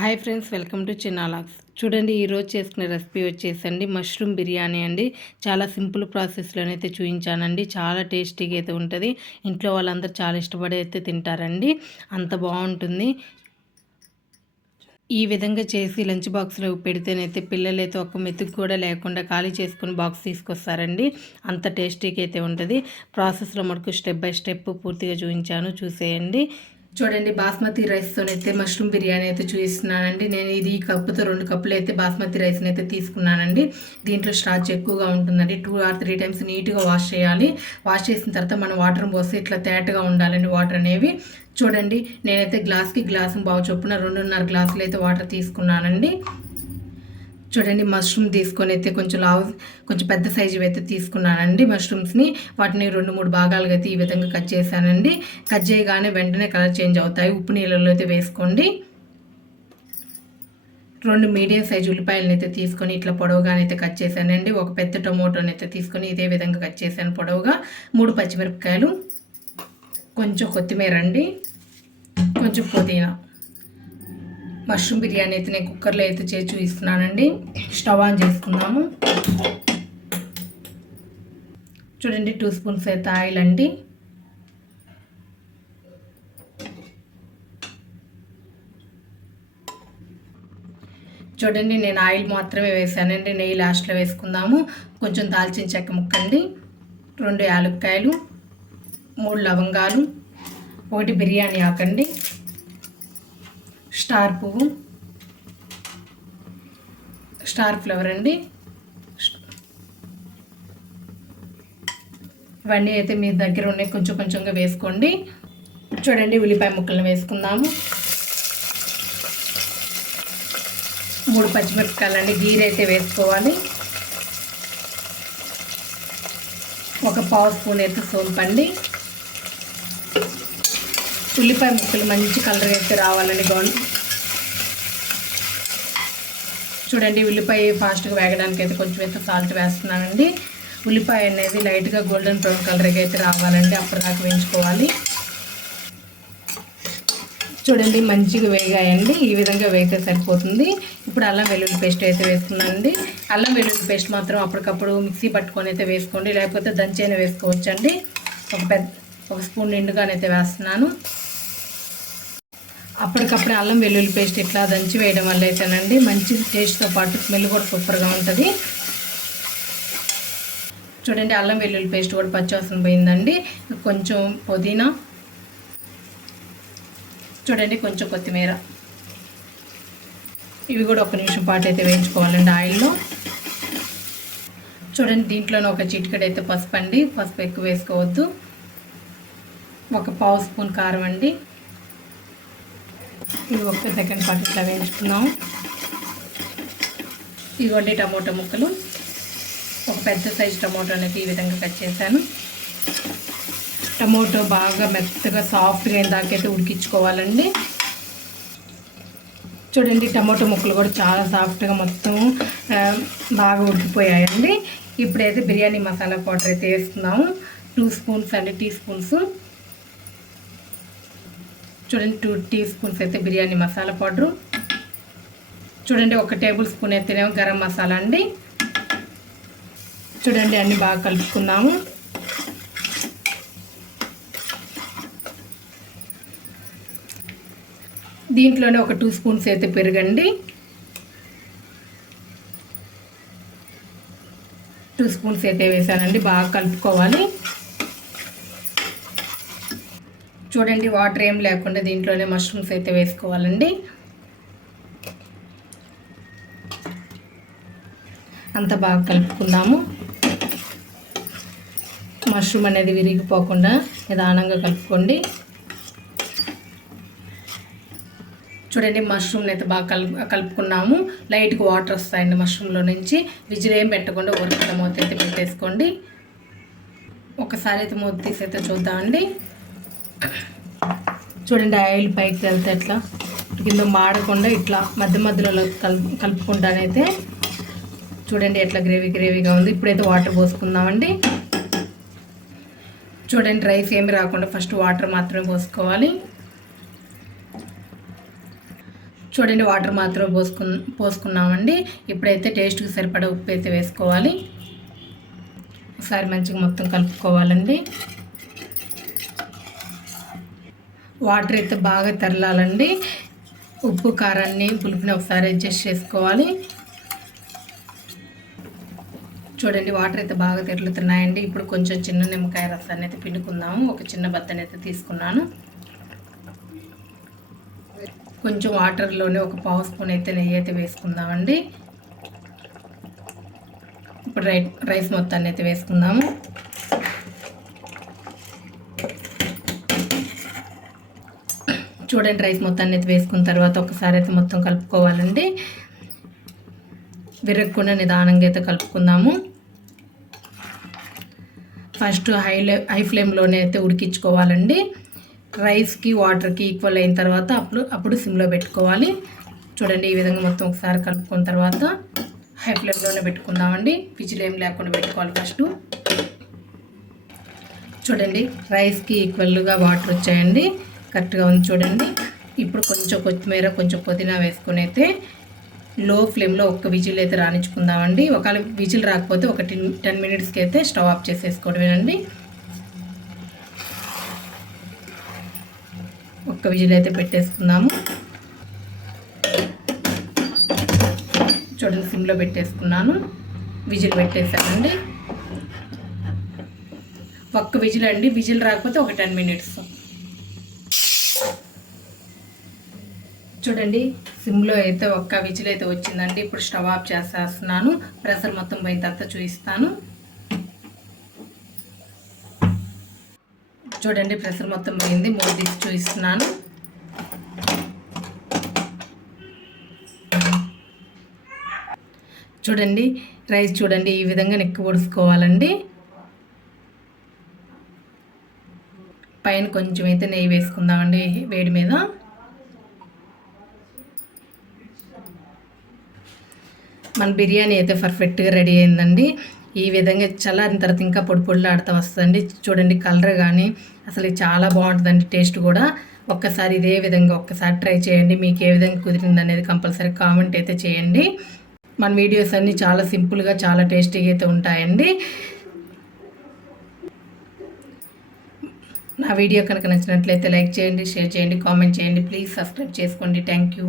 Hi friends, welcome to చిన్నాలాగ్స్. చూడండి, ఈరోజు చేసుకునే రెసిపీ వచ్చేసండి మష్రూమ్ బిర్యానీ అండి. చాలా సింపుల్ ప్రాసెస్లోనైతే చూపించానండి. చాలా టేస్టీగా అయితే ఉంటుంది. ఇంట్లో వాళ్ళందరూ చాలా ఇష్టపడి అయితే తింటారండి. అంత బాగుంటుంది. ఈ విధంగా చేసి లంచ్ బాక్స్లో పెడితేనైతే పిల్లలైతే ఒక మెతుకు కూడా లేకుండా ఖాళీ చేసుకుని బాక్స్ తీసుకొస్తారండి. అంత టేస్టీగా అయితే ఉంటుంది. ప్రాసెస్లో మనకు స్టెప్ బై స్టెప్ పూర్తిగా చూపించాను, చూసేయండి. చూడండి, బాస్మతి రైస్తోనైతే మష్రూమ్ బిర్యానీ అయితే చూపిస్తున్నానండి. నేను ఇది ఈ కప్పుతో 2 కప్పులు అయితే బాస్మతి రైస్ని అయితే తీసుకున్నానండి. దీంట్లో స్టార్చ్ ఎక్కువగా ఉంటుందండి. 2 or 3 టైమ్స్ నీట్గా వాష్ చేయాలి. వాష్ చేసిన తర్వాత మనం వాటర్ పోసి ఇట్లా తేటగా ఉండాలండి వాటర్ అనేవి. చూడండి, నేనైతే గ్లాస్కి గ్లాసు బావు చొప్పున 2.5 గ్లాసులు అయితే వాటర్ తీసుకున్నానండి. చూడండి, మష్రూమ్ తీసుకొని అయితే కొంచెం పెద్ద సైజు అయితే తీసుకున్నానండి మష్రూమ్స్ని. వాటిని 2-3 భాగాలుగా అయితే ఈ విధంగా కట్ చేశానండి. కట్ చేయగానే వెంటనే కలర్ చేంజ్ అవుతాయి. ఉప్పు నీళ్ళలో అయితే వేసుకోండి. 2 మీడియం సైజు ఉల్లిపాయలను అయితే తీసుకొని ఇట్లా పొడవుగానైతే కట్ చేశానండి. ఒక పెద్ద టొమాటోని అయితే తీసుకొని ఇదే విధంగా కట్ చేశాను పొడవుగా. 3 పచ్చిమిరపకాయలు, కొంచెం కొత్తిమీర అండి, కొంచెం పుదీనా. మష్రూమ్ బిర్యానీ అయితే నేను కుక్కర్లో అయితే చేసి చూపిస్తున్నానండి. స్టవ్ ఆన్ చేసుకుందాము. చూడండి, 2 స్పూన్స్ అయితే ఆయిల్ అండి. చూడండి, నేను ఆయిల్ మాత్రమే వేసానండి. నెయ్యి లాస్ట్లో వేసుకుందాము. కొంచెం దాల్చిన చెక్క ముక్కండి, 2 యాలక్కాయలు, 3 లవంగాలు, 1 బిర్యానీ ఆకండి, స్టార్ పువ్వు, స్టార్ ఫ్లవర్ అండి. ఇవన్నీ అయితే మీ దగ్గర ఉన్నాయి, కొంచెం కొంచెంగా వేసుకోండి. చూడండి, ఉల్లిపాయ ముక్కలను వేసుకుందాము. 3 పచ్చిమిరపకాయలండి, గీర అయితే వేసుకోవాలి. 1 పావు స్పూన్ అయితే సోంపండి. ఉల్లిపాయ ముక్కలు మంచి కలర్ అయితే రావాలండి. చూడండి, ఉల్లిపాయ ఫాస్ట్గా వేగడానికి అయితే కొంచెం అయితే సాల్ట్ వేస్తున్నానండి. ఉల్లిపాయ అనేది లైట్గా గోల్డెన్ బ్రౌన్ కలర్గా అయితే రావాలండి. అప్పటిదాకా వేయించుకోవాలి. చూడండి, మంచిగా వేగాయండి. ఈ విధంగా వేగితే సరిపోతుంది. ఇప్పుడు అల్లం వెల్లుల్లి పేస్ట్ అయితే వేసుకున్నానండి. అల్లం వెల్లుల్లి పేస్ట్ మాత్రం అప్పటికప్పుడు మిక్సీ పట్టుకొని అయితే వేసుకోండి, లేకపోతే దంచైనా వేసుకోవచ్చండి. ఒక స్పూన్ నిండుగానైతే వేస్తున్నాను. అప్పటికప్పుడు అల్లం వెల్లుల్లి పేస్ట్ ఇట్లా దంచి వేయడం వల్ల అయితేనండి మంచి టేస్ట్తో పాటు స్మెల్ కూడా సూపర్గా ఉంటుంది. చూడండి, అల్లం వెల్లుల్లి పేస్ట్ కూడా పచ్చివాసన పోయిందండి. కొంచెం పుదీనా, చూడండి కొంచెం కొత్తిమీర, ఇవి కూడా 1 నిమిషం పాటు అయితే వేయించుకోవాలండి ఆయిల్లో. చూడండి, దీంట్లోనే ఒక చిటికెడైతే పసుపు అండి. పసుపు ఎక్కువ వేసుకోవద్దు. 1 పావు స్పూన్ కారం అండి. ఇది 1 సెకండ్ పాటు ఇట్లా వేయించుకున్నాం. ఇదిగోండి టమోటా ముక్కలు, ఒక పెద్ద సైజు టమోటో అనేది ఈ విధంగా కట్ చేశాను. టమోటో బాగా మెత్తగా సాఫ్ట్గా అయిన దాకైతే ఉడికించుకోవాలండి. చూడండి, టమోటో ముక్కలు కూడా చాలా సాఫ్ట్గా మొత్తం బాగా ఉడికిపోయాయండి. ఇప్పుడైతే బిర్యానీ మసాలా పౌడర్ అయితే వేసుకున్నాము. 2 స్పూన్స్ అండి, టీ స్పూన్స్. చూడండి, 2 టీ స్పూన్స్ అయితే బిర్యానీ మసాలా పౌడరు. చూడండి, 1 టేబుల్ స్పూన్ అయితేనేమో గరం మసాలా అండి. చూడండి, అన్నీ బాగా కలుపుకుందాము. దీంట్లోనే ఒక 2 స్పూన్స్ అయితే పెరుగండి. 2 స్పూన్స్ అయితే వేసానండి. బాగా కలుపుకోవాలి. చూడండి, వాటర్ ఏం లేకుండా దీంట్లోనే మష్రూమ్స్ అయితే వేసుకోవాలండి. అంత బాగా కలుపుకుందాము. మష్రూమ్ అనేది విరిగిపోకుండా నిదానంగా కలుపుకోండి. చూడండి, మష్రూమ్ని అయితే బాగా కలుపుకున్నాము. లైట్గా వాటర్ వస్తాయండి మష్రూమ్లో నుంచి. విజిల్ ఏం పెట్టకుండా ఊరికల మూత అయితే పెట్టేసుకోండి. ఒకసారి అయితే మూత తీసి అయితే చూద్దామండి. చూడండి, ఆయిల్ పైకి వెళ్తే ఎట్లా కింద మాడకుండా ఇట్లా మధ్య మధ్యలో కలుపుకుంటానైతే చూడండి ఎట్లా గ్రేవీగా ఉంది. ఇప్పుడైతే వాటర్ పోసుకుందామండి. చూడండి, రైస్ ఏమి రాకుండా ఫస్ట్ వాటర్ మాత్రమే పోసుకోవాలి. చూడండి వాటర్ మాత్రం పోసుకున్నామండి. ఇప్పుడైతే టేస్ట్కి సరిపడా ఉప్పు అయితే వేసుకోవాలి. ఒకసారి మంచిగా మొత్తం కలుపుకోవాలండి. వాటర్ అయితే బాగా తెరలాలండి. ఉప్పు కారాన్ని పులుపుని ఒకసారి అడ్జస్ట్ చేసుకోవాలి. చూడండి వాటర్ అయితే బాగా తెరులుతున్నాయండి. ఇప్పుడు కొంచెం చిన్న నిమ్మకాయ రసాన్ని అయితే పిండుకుందాము. ఒక చిన్న బత్తని అయితే తీసుకున్నాను. కొంచెం వాటర్లోనే ఒక పావు స్పూన్ అయితే నెయ్యి అయితే వేసుకుందామండి. ఇప్పుడు రైస్ మొత్తాన్ని అయితే వేసుకుందాము. చూడండి రైస్ మొత్తాన్ని అయితే వేసుకున్న తర్వాత ఒకసారి అయితే మొత్తం కలుపుకోవాలండి. విరగకుండా నిదానంగా అయితే కలుపుకుందాము. ఫస్ట్ హై ఫ్లేమ్లోనే అయితే ఉడికించుకోవాలండి. రైస్కి వాటర్కి ఈక్వల్ అయిన తర్వాత అప్పుడు సిమ్లో పెట్టుకోవాలి. చూడండి ఈ విధంగా మొత్తం ఒకసారి కలుపుకున్న తర్వాత హై ఫ్లేమ్లోనే పెట్టుకుందామండి. విజిల్ ఏం లేకుండా పెట్టుకోవాలి ఫస్ట్. చూడండి రైస్కి ఈక్వల్గా వాటర్ వచ్చాయండి. కరెక్ట్గా ఉంది చూడండి. ఇప్పుడు కొంచెం కొత్తిమీర కొంచెం పుదీనా వేసుకుని అయితే లో ఫ్లేమ్లో ఒక్క విజిల్ అయితే రాణించుకుందామండి. ఒకవేళ విజిల్ రాకపోతే ఒక 10 మినిట్స్కి అయితే స్టవ్ ఆఫ్ చేసేసుకోవడమేనండి. ఒక్క విజిల్ అయితే పెట్టేసుకుందాము. చూడండి సిమ్లో పెట్టేసుకున్నాను. విజిల్ పెట్టేసానండి. ఒక్క విజిల్ అండి. విజిల్ రాకపోతే ఒక 10 మినిట్స్. చూడండి సిమ్లో అయితే ఒక్క విజిల్ అయితే వచ్చిందండి. ఇప్పుడు స్టవ్ ఆఫ్ చేసేస్తున్నాను. ప్రెషర్ మొత్తం పోయిన తర్వాత చూపిస్తాను. చూడండి ప్రెషర్ మొత్తం పోయింది. మూడు తీసి చూపిస్తున్నాను. చూడండి రైస్ చూడండి ఈ విధంగా నెక్కి పొడుచుకోవాలండి. పైన కొంచెం అయితే నెయ్యి వేసుకుందామండి వేడి మీద. మన బిర్యానీ అయితే పర్ఫెక్ట్గా రెడీ అయిందండి. ఈ విధంగా చల్లారిన తర్వాత ఇంకా పొడి పొడిలాడుతూ వస్తుందండి. చూడండి కలర్ కానీ అసలు చాలా బాగుంటుందండి. టేస్ట్ కూడా ఒక్కసారి ఇదే విధంగా ఒక్కసారి ట్రై చేయండి. మీకు ఏ విధంగా కుదిరింది అనేది కంపల్సరీ కామెంట్ అయితే చేయండి. మన వీడియోస్ అన్నీ చాలా సింపుల్గా చాలా టేస్టీగా అయితే ఉంటాయండి. నా వీడియో కనుక నచ్చినట్లయితే లైక్ చేయండి, షేర్ చేయండి, కామెంట్ చేయండి. ప్లీజ్ సబ్స్క్రైబ్ చేసుకోండి. Thank you.